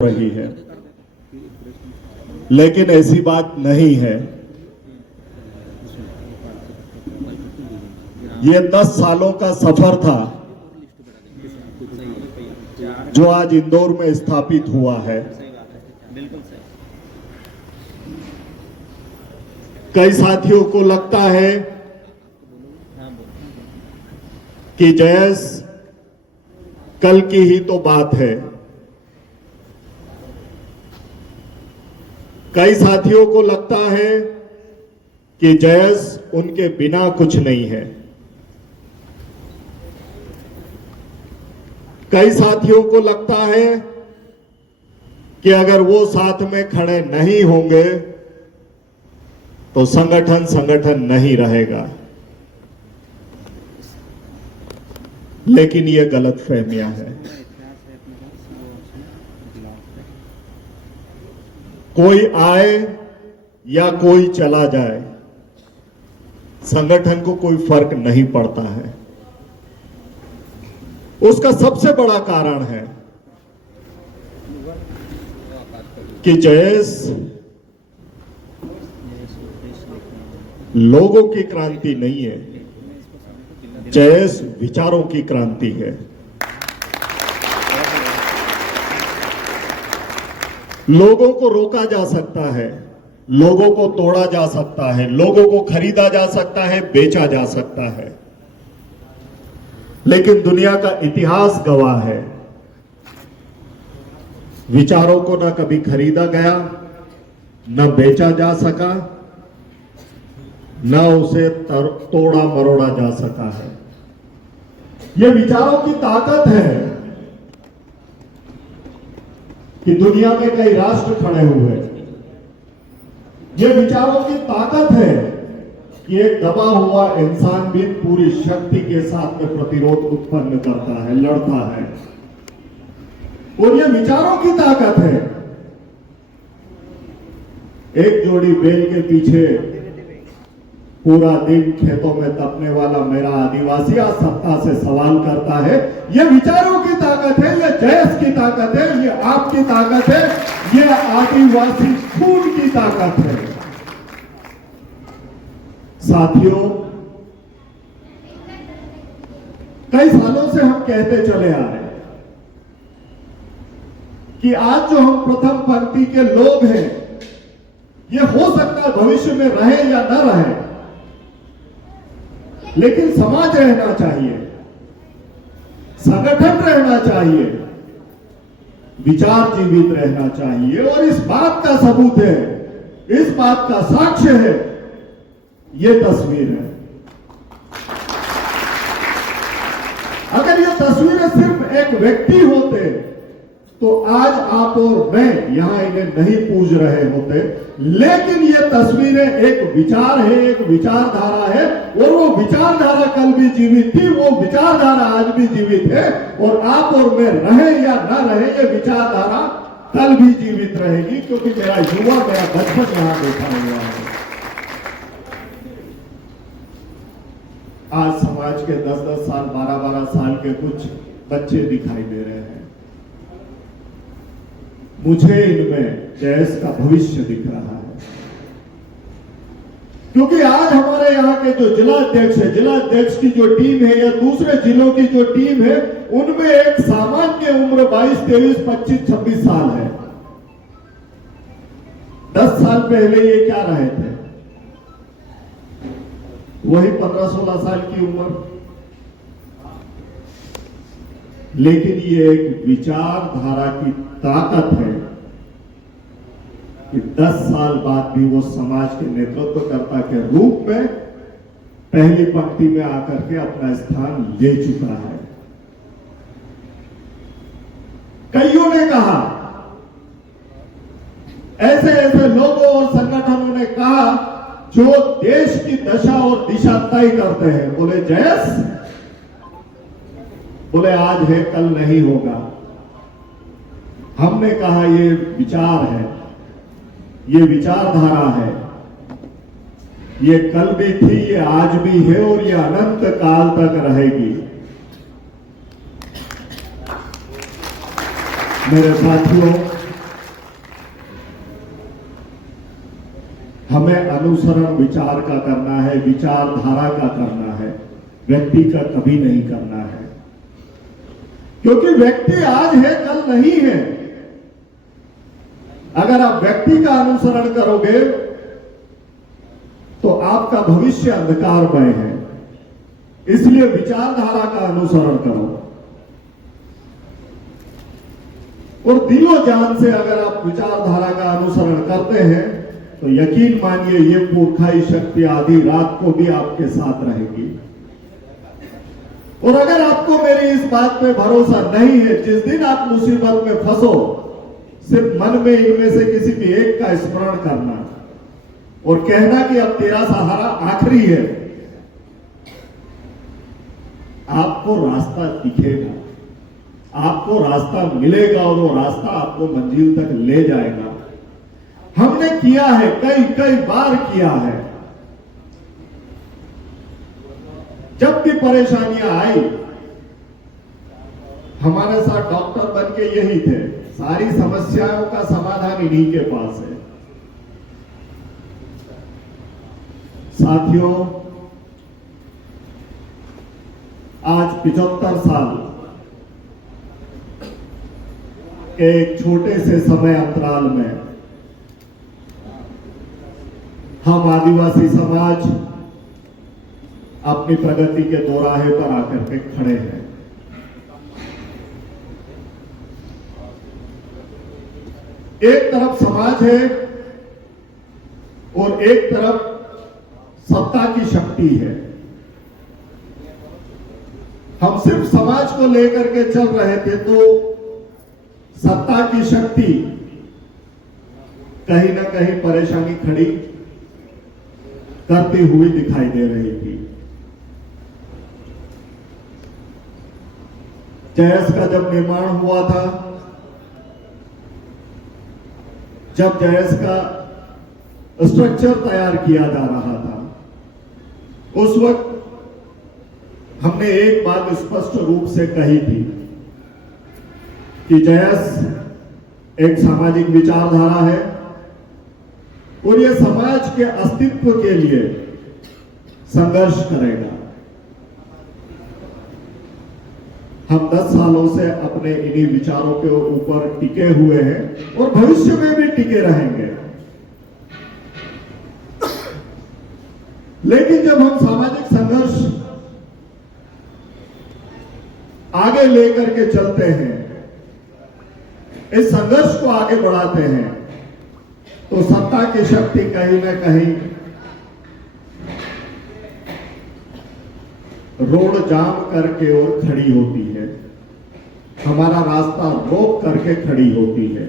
रही है, लेकिन ऐसी बात नहीं है। ये 10 सालों का सफर था जो आज इंदौर में स्थापित हुआ है। कई साथियों को लगता है कि जयेश कल की ही तो बात है। कई साथियों को लगता है कि जयेश उनके बिना कुछ नहीं है। कई साथियों को लगता है कि अगर वो साथ में खड़े नहीं होंगे तो संगठन नहीं रहेगा। लेकिन ये गलतफहमियां हैं। कोई आए या कोई चला जाए, संगठन को कोई फर्क नहीं पड़ता है। उसका सबसे बड़ा कारण है कि जयेश लोगों की क्रांति नहीं है, जयेश विचारों की क्रांति है। लोगों को रोका जा सकता है, लोगों को तोड़ा जा सकता है, लोगों को खरीदा जा सकता है, बेचा जा सकता है, लेकिन दुनिया का इतिहास गवाह है विचारों को न कभी खरीदा गया, न बेचा जा सका, न उसे तोड़ा मरोड़ा जा सका है। यह विचारों की ताकत है कि दुनिया में कई राष्ट्र खड़े हुए। यह विचारों की ताकत है कि एक दबा हुआ इंसान भी पूरी शक्ति के साथ में प्रतिरोध उत्पन्न करता है, लड़ता है। और यह विचारों की ताकत है। एक जोड़ी बैल के पीछे पूरा दिन खेतों में तपने वाला मेरा आदिवासी आज सत्ता से सवाल करता है। यह विचारों की ताकत है, यह जयेश की ताकत है, यह आपकी ताकत है, यह आदिवासी खून की ताकत है। साथियों, कई सालों से हम कहते चले आ रहे हैं कि आज जो हम प्रथम पंक्ति के लोग हैं, यह हो सकता है भविष्य में रहे या न रहे, लेकिन समाज रहना चाहिए, संगठन रहना चाहिए, विचार जीवित रहना चाहिए। और इस बात का सबूत है, इस बात का साक्ष्य है यह तस्वीर है। अगर यह तस्वीरें सिर्फ एक व्यक्ति होते तो आज आप और मैं यहां इन्हें नहीं पूज रहे होते, लेकिन ये तस्वीरें एक विचार है, एक विचारधारा है। और वो विचारधारा कल भी जीवित थी, वो विचारधारा आज भी जीवित है। और आप और मैं रहे या ना रहे, ये विचारधारा कल भी जीवित रहेगी, क्योंकि मेरा बचपन यहां बैठा हुआ है। आज समाज के 10-10 साल, 12-12 साल के कुछ बच्चे दिखाई दे रहे हैं। मुझे इनमें जयेश का भविष्य दिख रहा है, क्योंकि आज हमारे यहाँ के जो जिला अध्यक्ष है, जिला अध्यक्ष की जो टीम है या दूसरे जिलों की जो टीम है, उनमें एक सामान्य उम्र 22, 23, 25, 26 साल है। 10 साल पहले ये क्या रहे थे? वही 15-16 साल की उम्र। लेकिन ये एक विचारधारा की ताकत है कि 10 साल बाद भी वो समाज के नेतृत्वकर्ता के रूप में पहली पंक्ति में आकर के अपना स्थान ले चुका है। कईयों ने कहा, ऐसे ऐसे लोगों और संगठनों ने कहा जो देश की दशा और दिशा तय करते हैं। बोले जयेश, बोले आज है कल नहीं होगा। हमने कहा ये विचार है, ये विचारधारा है, ये कल भी थी, ये आज भी है और ये अनंत काल तक रहेगी। मेरे साथियों, हमें अनुसरण विचार का करना है, विचारधारा का करना है, व्यक्ति का कभी नहीं करना है। क्योंकि व्यक्ति आज है, कल नहीं है। अगर आप व्यक्ति का अनुसरण करोगे तो आपका भविष्य अंधकारमय है। इसलिए विचारधारा का अनुसरण करो और दिलो जान से अगर आप विचारधारा का अनुसरण करते हैं तो यकीन मानिए ये पुरखाई शक्ति आधी रात को भी आपके साथ रहेगी। और अगर आपको मेरी इस बात पे भरोसा नहीं है, जिस दिन आप मुसीबत में फंसो, सिर्फ मन में इनमें से किसी भी एक का स्मरण करना और कहना कि अब तेरा सहारा आखिरी है। आपको रास्ता दिखेगा, आपको रास्ता मिलेगा और वो रास्ता आपको मंजिल तक ले जाएगा। हमने किया है, कई कई बार किया है। जब भी परेशानियां आई, हमारे साथ डॉक्टर बन के यही थे, सारी समस्याओं का समाधान इन्हीं के पास है। साथियों, आज 75 साल के एक छोटे से समय अंतराल में हम आदिवासी समाज अपनी प्रगति के दोराहे पर आकर के खड़े हैं। एक तरफ समाज है और एक तरफ सत्ता की शक्ति है। हम सिर्फ समाज को लेकर के चल रहे थे तो सत्ता की शक्ति कहीं ना कहीं परेशानी खड़ी करती हुई दिखाई दे रही थी। जयस का जब निर्माण हुआ था, जब जयस का स्ट्रक्चर तैयार किया जा रहा था, उस वक्त हमने एक बात स्पष्ट रूप से कही थी कि जयस एक सामाजिक विचारधारा है और यह समाज के अस्तित्व के लिए संघर्ष करेगा। हम 10 सालों से अपने इन्हीं विचारों के ऊपर टिके हुए हैं और भविष्य में भी टिके रहेंगे। लेकिन जब हम सामाजिक संघर्ष आगे लेकर के चलते हैं, इस संघर्ष को आगे बढ़ाते हैं, तो सत्ता की शक्ति कहीं ना कहीं रोड जाम करके और खड़ी होती है, हमारा रास्ता रोक करके खड़ी होती है।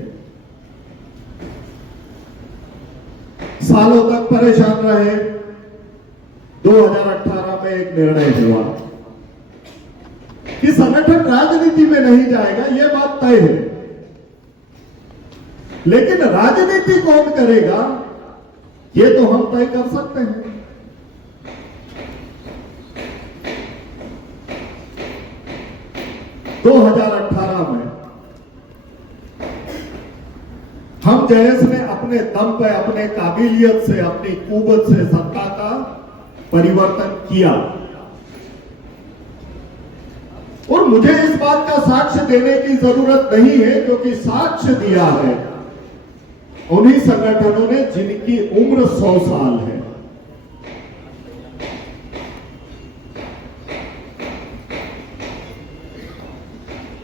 सालों तक परेशान रहे। 2018 में एक निर्णय हुआ कि संगठन राजनीति में नहीं जाएगा, यह बात तय है। लेकिन राजनीति कौन करेगा, यह तो हम तय कर सकते हैं। दो 2018 में हम जयस ने अपने दम पे, अपने काबिलियत से, अपनी कुवत से सत्ता का परिवर्तन किया। और मुझे इस बात का साक्ष्य देने की जरूरत नहीं है, क्योंकि साक्ष्य दिया है उन्हीं संगठनों ने जिनकी उम्र 100 साल है।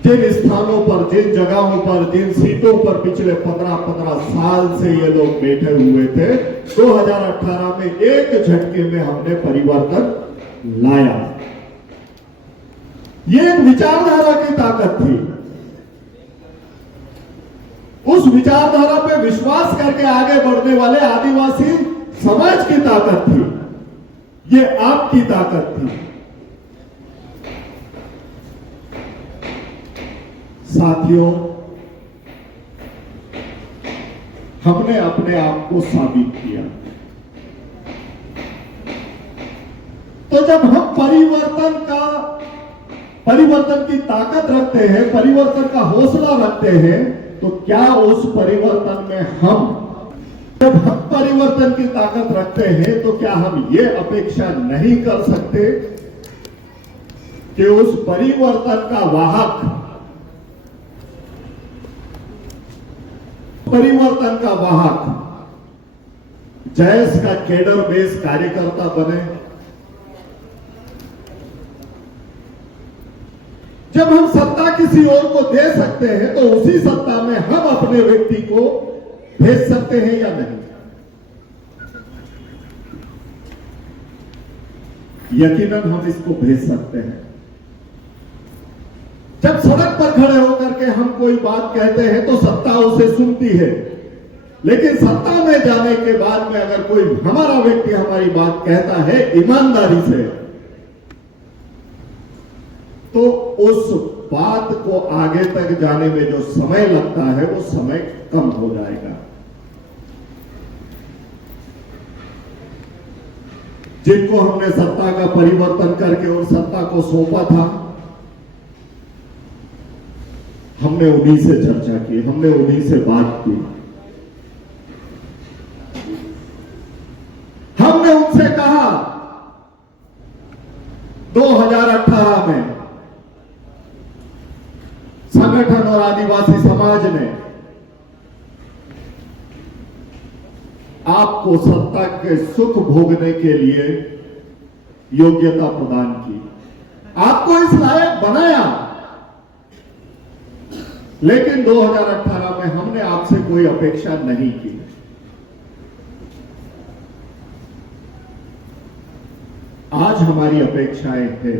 जिन स्थानों पर, जिन जगहों पर, जिन सीटों पर पिछले 15-15 साल से ये लोग बैठे हुए थे, 2018 में एक झटके में हमने परिवर्तन लाया। ये एक विचारधारा की ताकत थी। उस विचारधारा पे विश्वास करके आगे बढ़ने वाले आदिवासी समाज की ताकत थी। ये आपकी ताकत थी। साथियों, हमने अपने आप को साबित किया। तो जब हम परिवर्तन की ताकत रखते हैं, परिवर्तन का हौसला रखते हैं, तो क्या उस परिवर्तन में हम जब हम परिवर्तन की ताकत रखते हैं तो क्या हम ये अपेक्षा नहीं कर सकते कि उस परिवर्तन का वाहक जैस का केडर बेस कार्यकर्ता बने। जब हम सत्ता किसी और को दे सकते हैं तो उसी सत्ता में हम अपने व्यक्ति को भेज सकते हैं या नहीं? यकीनन हम इसको भेज सकते हैं। जब सड़क पर खड़े होकर के हम कोई बात कहते हैं तो सत्ता उसे सुनती है, लेकिन सत्ता में जाने के बाद में अगर कोई हमारा व्यक्ति हमारी बात कहता है ईमानदारी से, तो उस बात को आगे तक जाने में जो समय लगता है वो समय कम हो जाएगा। जिनको हमने सत्ता का परिवर्तन करके और सत्ता को सौंपा था, हमने उन्हीं से चर्चा की, हमने उन्हीं से बात की। हमने उनसे कहा 2018 में संगठन और आदिवासी समाज ने आपको सत्ता के सुख भोगने के लिए योग्यता प्रदान की, आपको इस लायक बनाया, लेकिन 2018 में हमने आपसे कोई अपेक्षा नहीं की। आज हमारी अपेक्षाएं हैं।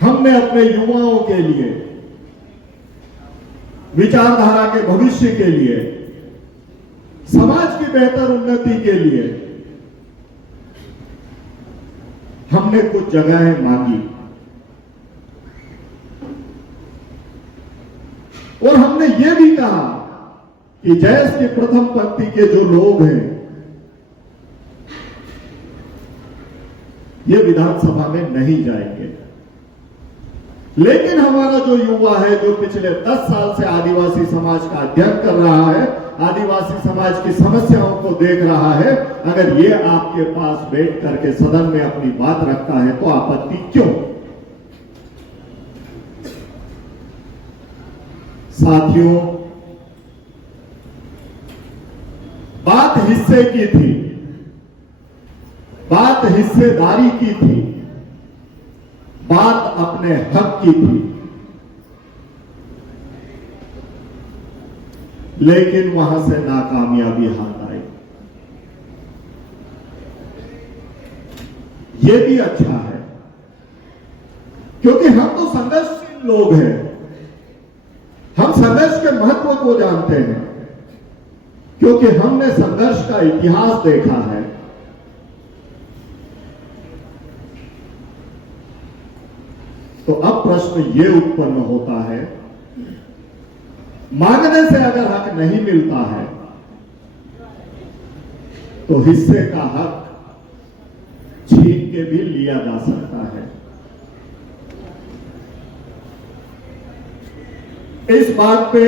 हमने अपने युवाओं के लिए, विचारधारा के भविष्य के लिए, समाज की बेहतर उन्नति के लिए हमने कुछ जगहें मांगी और हमने ये भी कहा कि जैस की प्रथम पंक्ति के जो लोग हैं ये विधानसभा में नहीं जाएंगे, लेकिन हमारा जो युवा है जो पिछले 10 साल से आदिवासी समाज का अध्ययन कर रहा है, आदिवासी समाज की समस्याओं को देख रहा है, अगर ये आपके पास बैठ करके सदन में अपनी बात रखता है तो आपत्ति क्यों? साथियों, बात हिस्से की थी, बात हिस्सेदारी की थी, बात अपने हक की थी, लेकिन वहां से नाकामयाबी हाथ आई। यह भी अच्छा है क्योंकि हम तो संघर्षशील लोग हैं, हम संघर्ष के महत्व को जानते हैं, क्योंकि हमने संघर्ष का इतिहास देखा है। तो अब प्रश्न ये उत्पन्न होता है, मांगने से अगर हक नहीं मिलता है तो हिस्से का हक छीन के भी लिया जा सकता है। इस बात पे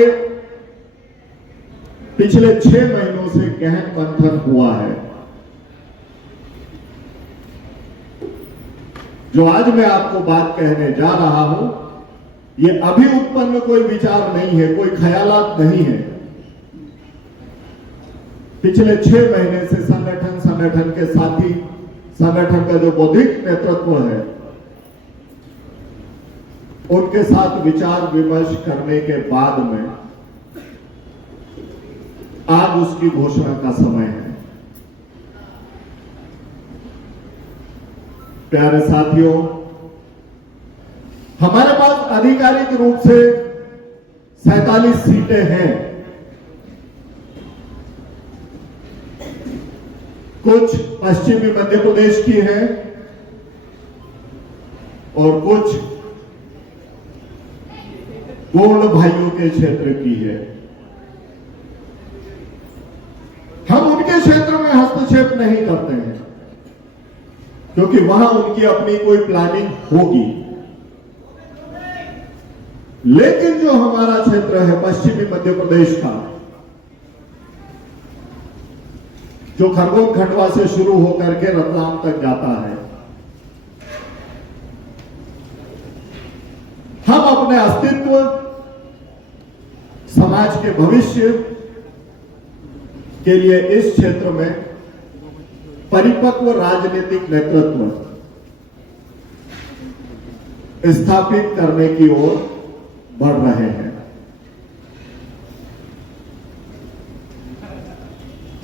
पिछले 6 महीनों से गहन मंथन हुआ है। जो आज मैं आपको बात कहने जा रहा हूं, ये अभी उत्पन्न कोई विचार नहीं है, कोई ख्यालात नहीं है। पिछले 6 महीने से संगठन के साथी, संगठन का जो बौद्धिक नेतृत्व है, उनके साथ विचार विमर्श करने के बाद में आज उसकी घोषणा का समय है। प्यारे साथियों, हमारे पास आधिकारिक रूप से 47 सीटें हैं। कुछ पश्चिमी मध्य प्रदेश की हैं और कुछ गोंड भाइयों के क्षेत्र की है। हम उनके क्षेत्र में हस्तक्षेप नहीं करते हैं क्योंकि वहां उनकी अपनी कोई प्लानिंग होगी, लेकिन जो हमारा क्षेत्र है पश्चिमी मध्य प्रदेश का, जो खरगोन खंडवा से शुरू होकर के रतलाम तक जाता है, हम अपने अस्तित्व, समाज के भविष्य के लिए इस क्षेत्र में परिपक्व राजनीतिक नेतृत्व स्थापित करने की ओर बढ़ रहे हैं।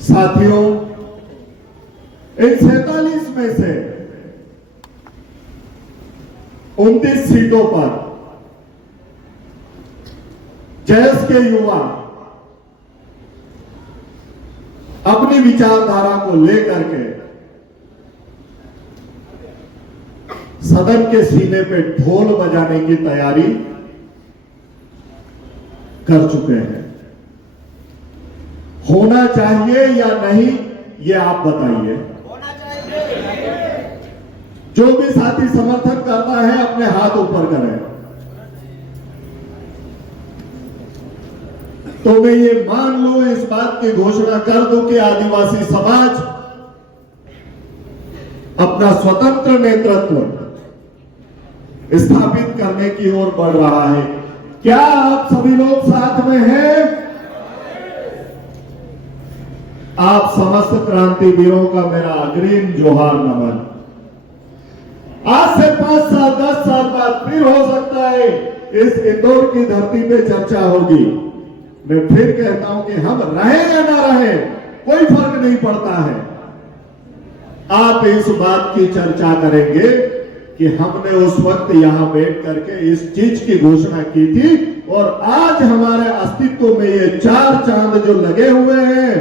साथियों, इन 47 में से 29 सीटों पर जयस के युवा अपनी विचारधारा को लेकर के सदन के सीने पे ढोल बजाने की तैयारी कर चुके हैं। होना चाहिए या नहीं, ये आप बताइए। होना चाहिए। जो भी साथी समर्थन करता है अपने हाथ ऊपर करें। तो मैं ये मान लूं, इस बात की घोषणा कर दूं कि आदिवासी समाज अपना स्वतंत्र नेतृत्व स्थापित करने की ओर बढ़ रहा है। क्या आप सभी लोग साथ में हैं? आप समस्त क्रांतिवीरों का मेरा अग्रिम जोहार नमन। आज से 5 साल 10 साल बाद फिर हो सकता है इस इंदौर की धरती पे चर्चा होगी। मैं फिर कहता हूं कि हम रहे या ना रहे कोई फर्क नहीं पड़ता है। आप इस बात की चर्चा करेंगे कि हमने उस वक्त यहां बैठ करके इस चीज की घोषणा की थी और आज हमारे अस्तित्व में ये 4 चांद जो लगे हुए हैं,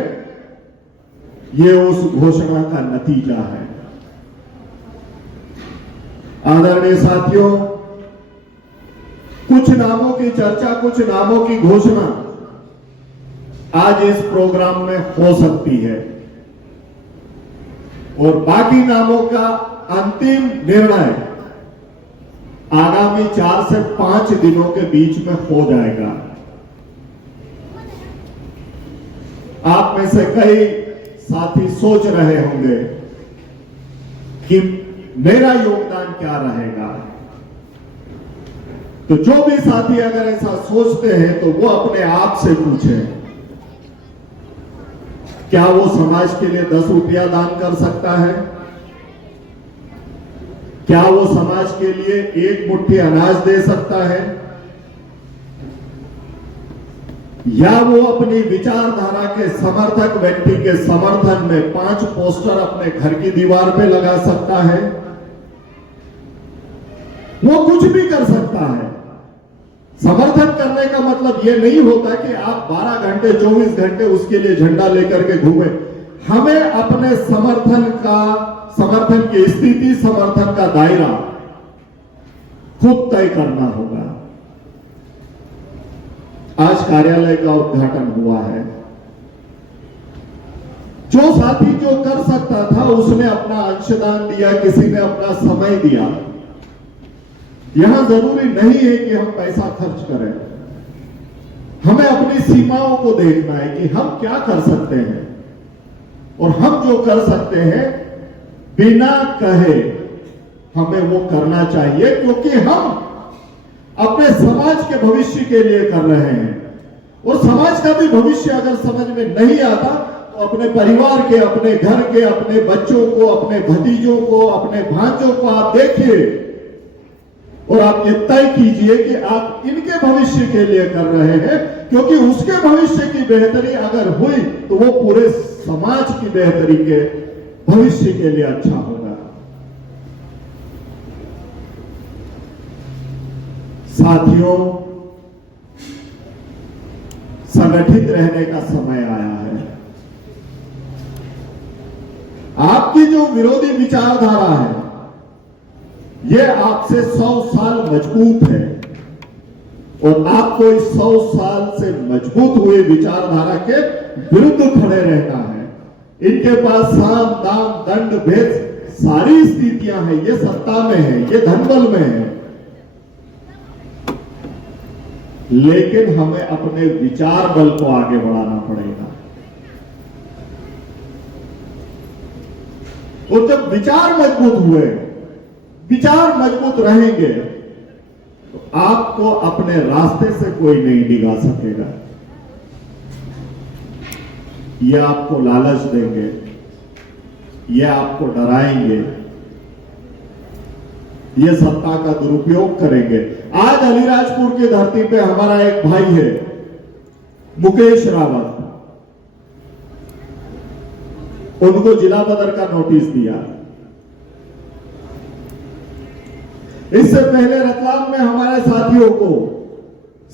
ये उस घोषणा का नतीजा है। आदरणीय साथियों, कुछ नामों की चर्चा, कुछ नामों की घोषणा आज इस प्रोग्राम में हो सकती है और बाकी नामों का अंतिम निर्णय आगामी 4 से 5 दिनों के बीच में हो जाएगा। आप में से कई साथी सोच रहे होंगे कि मेरा योगदान क्या रहेगा। तो जो भी साथी अगर ऐसा सोचते हैं तो वो अपने आप से पूछें, क्या वो समाज के लिए 10 रुपया दान कर सकता है? क्या वो समाज के लिए 1 मुट्ठी अनाज दे सकता है? या वो अपनी विचारधारा के समर्थक व्यक्ति के समर्थन में 5 पोस्टर अपने घर की दीवार पे लगा सकता है? वो कुछ भी कर सकता है। समर्थन करने का मतलब यह नहीं होता कि आप 12 घंटे 24 घंटे उसके लिए झंडा लेकर के घूमे। हमें अपने समर्थन की स्थिति, समर्थन का दायरा खुद तय करना होगा। आज कार्यालय का उद्घाटन हुआ है। जो साथी जो कर सकता था उसने अपना अंशदान दिया, किसी ने अपना समय दिया। यहां जरूरी नहीं है कि हम पैसा खर्च करें। हमें अपनी सीमाओं को देखना है कि हम क्या कर सकते हैं और हम जो कर सकते हैं बिना कहे हमें वो करना चाहिए, क्योंकि हम अपने समाज के भविष्य के लिए कर रहे हैं। और समाज का भी भविष्य अगर समझ में नहीं आता तो अपने परिवार के, अपने घर के, अपने बच्चों को, अपने भतीजों को, अपने भांजों को आप देखिए और आप ये तय कीजिए कि आप इनके भविष्य के लिए कर रहे हैं, क्योंकि उसके भविष्य की बेहतरी अगर हुई तो वो पूरे समाज की बेहतरी के भविष्य के लिए अच्छा होगा। साथियों, संगठित रहने का समय आया है। आपकी जो विरोधी विचारधारा है ये आपसे 100 साल मजबूत है और आपको इस 100 साल से मजबूत हुए विचारधारा के विरुद्ध खड़े रहना है। इनके पास साम, दाम, दंड, भेद सारी स्थितियां हैं। ये सत्ता में है, ये धनबल में है। लेकिन हमें अपने विचार बल को आगे बढ़ाना पड़ेगा। और जब विचार मजबूत हुए, विचार मजबूत रहेंगे, तो आपको अपने रास्ते से कोई नहीं डिगा सकेगा। ये आपको लालच देंगे, ये आपको डराएंगे, ये सत्ता का दुरुपयोग करेंगे। आज अलीराजपुर की धरती पे हमारा एक भाई है मुकेश रावत, उनको जिला बदर का नोटिस दिया। इससे पहले रतलाम में हमारे साथियों को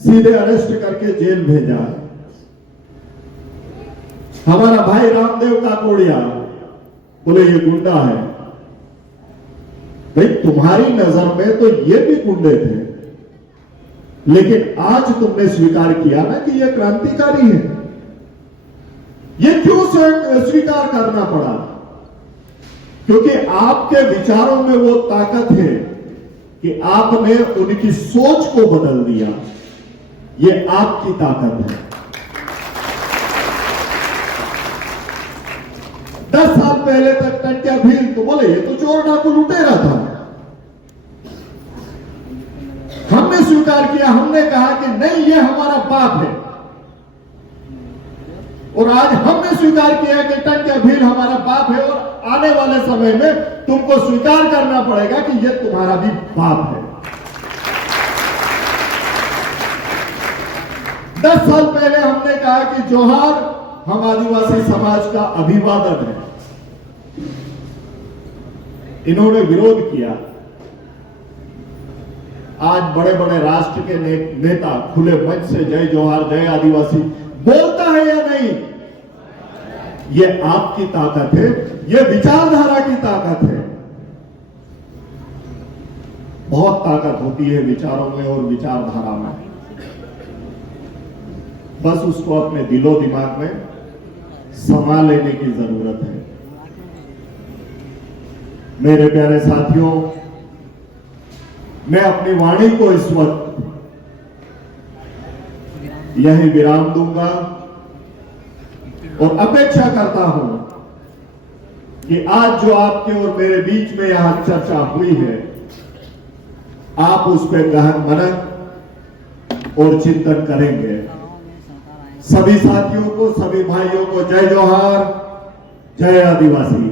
सीधे अरेस्ट करके जेल भेजा। हमारा भाई रामदेव काकोड़िया बोले ये गुंडा है। भाई तुम्हारी नजर में तो ये भी गुंडे थे, लेकिन आज तुमने स्वीकार किया ना कि ये क्रांतिकारी है। ये क्यों स्वीकार करना पड़ा? क्योंकि आपके विचारों में वो ताकत है कि आपने उनकी सोच को बदल दिया। ये आपकी ताकत है। 10 साल पहले तक टंट्या भील तो बोले ये तो चोर डाकू लुटेरा था। हमने स्वीकार किया, हमने कहा कि नहीं ये हमारा बाप है। और आज हमने स्वीकार किया कि टंट्या भील हमारा बाप है, और आने वाले समय में तुमको स्वीकार करना पड़ेगा कि ये तुम्हारा भी बाप है। 10 साल पहले हमने कहा कि जोहार हम आदिवासी समाज का अभिवादन है। इन्होंने विरोध किया। आज बड़े बड़े राष्ट्र के नेता खुले मंच से जय जोहार जय आदिवासी बोलता है या नहीं? ये आपकी ताकत है, ये विचारधारा की ताकत है। बहुत ताकत होती है विचारों में और विचारधारा में। बस उसको अपने दिलो दिमाग में समा लेने की जरूरत है। मेरे प्यारे साथियों, मैं अपनी वाणी को इस वक्त यही विराम दूंगा और अपेक्षा करता हूं कि आज जो आपके और मेरे बीच में यहां चर्चा हुई है, आप उस पर गहन मनन और चिंतन करेंगे। सभी साथियों को, सभी भाइयों को जय जोहार, जय आदिवासी।